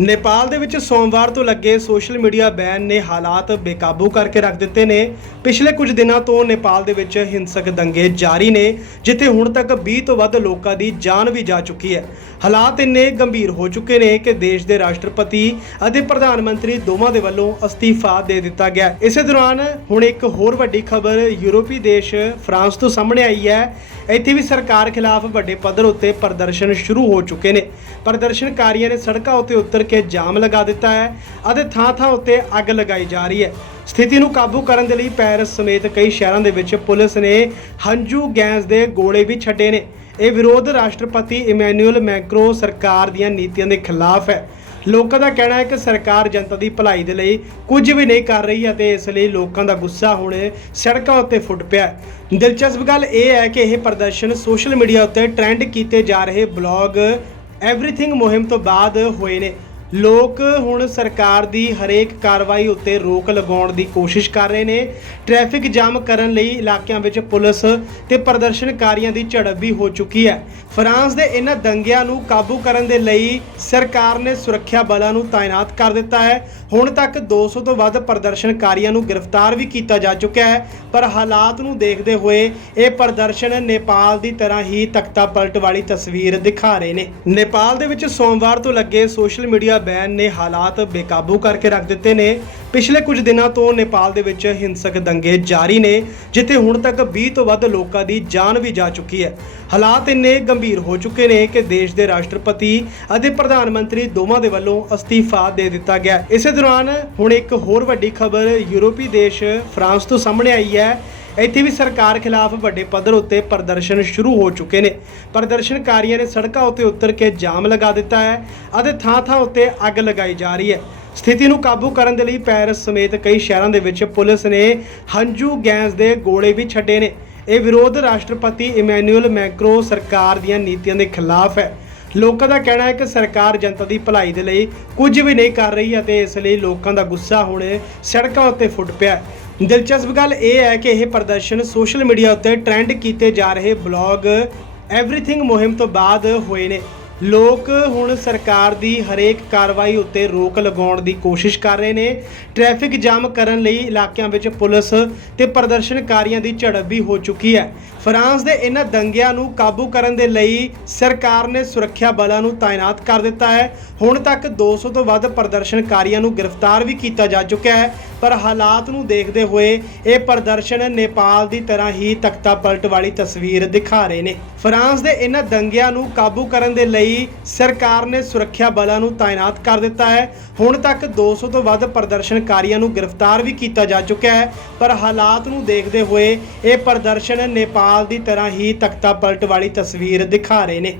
ਨੇਪਾਲ ਦੇ ਵਿੱਚ ਸੋਮਵਾਰ ਤੋਂ ਲੱਗੇ ਸੋਸ਼ਲ ਮੀਡੀਆ ਬੈਨ ਨੇ ਹਾਲਾਤ ਬੇਕਾਬੂ ਕਰਕੇ ਰੱਖ ਦਿੱਤੇ ਨੇ। ਪਿਛਲੇ ਕੁਝ ਦਿਨਾਂ ਤੋਂ ਨੇਪਾਲ ਦੇ ਵਿੱਚ ਹਿੰਸਕ ਦੰਗੇ ਜਾਰੀ ਨੇ, ਜਿੱਥੇ ਹੁਣ ਤੱਕ 20 ਤੋਂ ਵੱਧ ਲੋਕਾਂ ਦੀ ਜਾਨ ਵੀ ਜਾ ਚੁੱਕੀ ਹੈ। ਹਾਲਾਤ ਇੰਨੇ ਗੰਭੀਰ ਹੋ ਚੁੱਕੇ ਨੇ ਕਿ ਦੇਸ਼ ਦੇ ਰਾਸ਼ਟਰਪਤੀ ਅਤੇ ਪ੍ਰਧਾਨ ਮੰਤਰੀ ਦੋਵਾਂ ਦੇ ਵੱਲੋਂ ਅਸਤੀਫਾ ਦੇ ਦਿੱਤਾ ਗਿਆ ਇਸੇ ਦੌਰਾਨ ਹੁਣ ਇੱਕ ਹੋਰ ਵੱਡੀ ਖਬਰ ਯੂਰਪੀ ਦੇਸ਼ ਫਰਾਂਸ ਤੋਂ ਸਾਹਮਣੇ ਆਈ ਹੈ। ਇੱਥੇ ਵੀ ਸਰਕਾਰ ਖਿਲਾਫ ਵੱਡੇ ਪੱਧਰ ਉੱਤੇ ਪ੍ਰਦਰਸ਼ਨ ਸ਼ੁਰੂ ਹੋ ਚੁੱਕੇ ਨੇ। ਪ੍ਰਦਰਸ਼ਨਕਾਰੀਆਂ ਨੇ ਸੜਕਾਂ ਉੱਤੇ ਉਤਰ ਕੇ ਜਾਮ ਲਗਾ ਦਿੱਤਾ ਹੈ ਅਤੇ ਥਾਂ-ਥਾਂ ਉੱਤੇ ਅੱਗ ਲਗਾਈ ਜਾ ਰਹੀ ਹੈ। ਸਥਿਤੀ ਨੂੰ ਕਾਬੂ ਕਰਨ ਦੇ ਲਈ ਪੈਰਿਸ ਸਮੇਤ ਕਈ ਸ਼ਹਿਰਾਂ ਦੇ ਵਿੱਚ ਪੁਲਿਸ ਨੇ ਹੰਝੂ ਗੈਸ ਦੇ ਗੋਲੇ ਵੀ ਛੱਡੇ ਨੇ। ਇਹ ਵਿਰੋਧ ਰਾਸ਼ਟਰਪਤੀ ਇਮੈਨੂਅਲ ਮੈਕਰੋ ਸਰਕਾਰ ਦੀਆਂ ਨੀਤੀਆਂ ਦੇ ਖਿਲਾਫ ਹੈ। ਲੋਕਾਂ ਦਾ ਕਹਿਣਾ ਹੈ ਕਿ ਸਰਕਾਰ ਜਨਤਾ ਦੀ ਭਲਾਈ ਦੇ ਲਈ ਕੁਝ ਵੀ ਨਹੀਂ ਕਰ ਰਹੀ ਅਤੇ ਇਸ ਲਈ ਲੋਕਾਂ ਦਾ ਗੁੱਸਾ ਹੁਣ ਸੜਕਾਂ ਉੱਤੇ ਫੁੱਟ ਪਿਆ ਹੈ। ਦਿਲਚਸਪ ਗੱਲ ਇਹ ਹੈ ਕਿ ਇਹ ਪ੍ਰਦਰਸ਼ਨ ਸੋਸ਼ਲ ਮੀਡੀਆ ਉੱਤੇ ਟ੍ਰੈਂਡ ਕੀਤੇ ਜਾ ਰਹੇ ਬਲੌਗ ਐਵਰੀਥਿੰਗ ਮੁਹਿੰਮ ਤੋਂ ਬਾਅਦ ਹੋਏ ਨੇ। ਲੋਕ ਹੁਣ ਸਰਕਾਰ ਦੀ ਹਰੇਕ ਕਾਰਵਾਈ ਉੱਤੇ ਰੋਕ ਲਗਾਉਣ ਦੀ ਕੋਸ਼ਿਸ਼ ਕਰ ਰਹੇ ਨੇ। ਟ੍ਰੈਫਿਕ ਜਾਮ ਕਰਨ ਲਈ ਇਲਾਕਿਆਂ ਵਿੱਚ ਪੁਲਿਸ ਤੇ ਪ੍ਰਦਰਸ਼ਨਕਾਰੀਆਂ ਦੀ ਝੜਪ ਵੀ ਹੋ ਚੁੱਕੀ ਹੈ। ਫਰਾਂਸ ਦੇ ਇਹਨਾਂ ਦੰਗਿਆਂ ਨੂੰ ਕਾਬੂ ਕਰਨ ਦੇ ਲਈ ਸਰਕਾਰ ਨੇ ਸੁਰੱਖਿਆ ਬਲਾਂ ਨੂੰ ਤਾਇਨਾਤ ਕਰ ਦਿੱਤਾ ਹੈ। ਹੁਣ ਤੱਕ 200 ਤੋਂ ਵੱਧ ਪ੍ਰਦਰਸ਼ਨਕਾਰੀਆਂ ਨੂੰ ਗ੍ਰਿਫਤਾਰ ਵੀ ਕੀਤਾ ਜਾ ਚੁੱਕਿਆ ਹੈ, ਪਰ ਹਾਲਾਤ ਨੂੰ ਦੇਖਦੇ ਹੋਏ ਇਹ ਪ੍ਰਦਰਸ਼ਨ ਨੇਪਾਲ ਦੀ ਤਰ੍ਹਾਂ ਹੀ ਤਖਤਾ ਪਲਟ ਵਾਲੀ ਤਸਵੀਰ ਦਿਖਾ ਰਹੇ ਨੇ। ਨੇਪਾਲ ਦੇ ਵਿੱਚ ਸੋਮਵਾਰ ਤੋਂ ਲੱਗੇ ਸੋਸ਼ਲ ਮੀਡੀਆ ਬੈਨ ਨੇ ਹਾਲਾਤ ਬੇਕਾਬੂ ਕਰਕੇ ਰੱਖ ਦਿੱਤੇ ਨੇ। ਪਿਛਲੇ ਕੁਝ ਦਿਨਾਂ ਤੋਂ ਨੇਪਾਲ ਦੇ ਵਿੱਚ ਹਿੰਸਕ ਦੰਗੇ ਜਾਰੀ ਨੇ, ਜਿੱਥੇ ਹੁਣ ਤੱਕ 20 ਤੋਂ ਵੱਧ ਲੋਕਾਂ ਦੀ ਜਾਨ ਵੀ ਜਾ ਚੁੱਕੀ ਹੈ। ਹਾਲਾਤ ਇੰਨੇ ਗੰਭੀਰ ਹੋ ਚੁੱਕੇ ਨੇ ਕਿ ਦੇਸ਼ ਦੇ ਰਾਸ਼ਟਰਪਤੀ ਅਤੇ ਪ੍ਰਧਾਨ ਮੰਤਰੀ ਦੋਵਾਂ ਦੇ ਵੱਲੋਂ ਅਸਤੀਫਾ ਦੇ ਦਿੱਤਾ ਗਿਆ। ਇਸੇ ਦੌਰਾਨ ਹੁਣ ਇੱਕ ਹੋਰ ਵੱਡੀ ਖਬਰ ਯੂਰਪੀ ਦੇਸ਼ ਫਰਾਂਸ ਤੋਂ ਸਾਹਮਣੇ ਆਈ ਹੈ। ਇੱਥੇ ਵੀ ਸਰਕਾਰ ਖਿਲਾਫ ਵੱਡੇ ਪੱਧਰ ਉੱਤੇ ਪ੍ਰਦਰਸ਼ਨ ਸ਼ੁਰੂ ਹੋ ਚੁੱਕੇ ਨੇ। ਪ੍ਰਦਰਸ਼ਨਕਾਰੀਆਂ ਨੇ ਸੜਕਾਂ ਉੱਤੇ ਉਤਰ ਕੇ ਜਾਮ ਲਗਾ ਦਿੱਤਾ ਹੈ ਅਤੇ ਥਾਂ-ਥਾਂ ਉੱਤੇ ਅੱਗ ਲਗਾਈ ਜਾ ਰਹੀ ਹੈ। ਸਥਿਤੀ ਨੂੰ ਕਾਬੂ ਕਰਨ ਦੇ ਲਈ ਪੈਰਿਸ ਸਮੇਤ ਕਈ ਸ਼ਹਿਰਾਂ ਦੇ ਵਿੱਚ ਪੁਲਿਸ ਨੇ ਹੰਝੂ ਗੈਸ ਦੇ ਗੋਲੇ ਵੀ ਛੱਡੇ ਨੇ। ਇਹ ਵਿਰੋਧ ਰਾਸ਼ਟਰਪਤੀ ਇਮੈਨੂਅਲ ਮੈਕਰੋ ਸਰਕਾਰ ਦੀਆਂ ਨੀਤੀਆਂ ਦੇ ਖਿਲਾਫ ਹੈ। ਲੋਕਾਂ ਦਾ ਕਹਿਣਾ ਹੈ ਕਿ ਸਰਕਾਰ ਜਨਤਾ ਦੀ ਭਲਾਈ ਦੇ ਲਈ ਕੁਝ ਵੀ ਨਹੀਂ ਕਰ ਰਹੀ ਅਤੇ ਇਸ ਲਈ ਲੋਕਾਂ ਦਾ ਗੁੱਸਾ ਹੁਣ ਸੜਕਾਂ ਉੱਤੇ ਫੁੱਟ ਪਿਆ ਹੈ। ਦਿਲਚਸਪ ਗੱਲ ਇਹ ਹੈ ਕਿ ਇਹ ਪ੍ਰਦਰਸ਼ਨ ਸੋਸ਼ਲ ਮੀਡੀਆ ਉੱਤੇ ਟ੍ਰੈਂਡ ਕੀਤੇ ਜਾ ਰਹੇ ਬਲੌਗ ਐਵਰੀਥਿੰਗ ਮੁਹਿੰਮ ਤੋਂ ਬਾਅਦ ਹੋਏ ਨੇ। ਲੋਕ ਹੁਣ ਸਰਕਾਰ ਦੀ ਹਰੇਕ ਕਾਰਵਾਈ ਉੱਤੇ ਰੋਕ ਲਗਾਉਣ ਦੀ ਕੋਸ਼ਿਸ਼ ਕਰ ਰਹੇ ਨੇ। ਟ੍ਰੈਫਿਕ ਜਾਮ ਕਰਨ ਲਈ ਇਲਾਕਿਆਂ ਵਿੱਚ ਪੁਲਿਸ ਤੇ ਪ੍ਰਦਰਸ਼ਨਕਾਰੀਆਂ ਦੀ ਝੜਪ ਵੀ ਹੋ ਚੁੱਕੀ ਹੈ। ਫਰਾਂਸ ਦੇ ਇਹਨਾਂ ਦੰਗਿਆਂ ਨੂੰ ਕਾਬੂ ਕਰਨ ਦੇ ਲਈ ਸਰਕਾਰ ਨੇ ਸੁਰੱਖਿਆ ਬਲਾਂ ਨੂੰ ਤਾਇਨਾਤ ਕਰ ਦਿੱਤਾ ਹੈ। ਹੁਣ ਤੱਕ 200 ਤੋਂ ਵੱਧ ਪ੍ਰਦਰਸ਼ਨਕਾਰੀਆਂ ਨੂੰ ਗ੍ਰਿਫਤਾਰ ਵੀ ਕੀਤਾ ਜਾ ਚੁੱਕਿਆ ਹੈ। ਪਰ ਹਾਲਾਤ ਨੂੰ ਦੇਖਦੇ ਹੋਏ ਇਹ ਪ੍ਰਦਰਸ਼ਨ ਨੇਪਾਲ ਦੀ ਤਰ੍ਹਾਂ ਹੀ ਤਖਤਾ ਪਲਟ ਵਾਲੀ ਤਸਵੀਰ ਦਿਖਾ ਰਹੇ ਨੇ। ਫਰਾਂਸ ਦੇ ਇਹਨਾਂ ਦੰਗਿਆਂ ਨੂੰ ਕਾਬੂ ਕਰਨ ਦੇ ਲਈ ਸਰਕਾਰ ਨੇ ਸੁਰੱਖਿਆ ਬਲਾਂ ਨੂੰ ਤਾਇਨਾਤ ਕਰ ਦਿੱਤਾ ਹੈ। ਹੁਣ ਤੱਕ 200 ਤੋਂ ਵੱਧ ਪ੍ਰਦਰਸ਼ਨਕਾਰੀਆਂ ਨੂੰ ਗ੍ਰਿਫਤਾਰ ਵੀ ਕੀਤਾ ਜਾ ਚੁੱਕਿਆ ਹੈ। ਪਰ ਹਾਲਾਤ ਨੂੰ ਦੇਖਦੇ ਹੋਏ ਇਹ ਪ੍ਰਦਰਸ਼ਨ ਨੇਪਾਲ ਦੀ ਤਰ੍ਹਾਂ ਹੀ ਤਖਤਾ ਪਲਟ ਵਾਲੀ ਤਸਵੀਰ ਦਿਖਾ ਰਹੇ ਨੇ।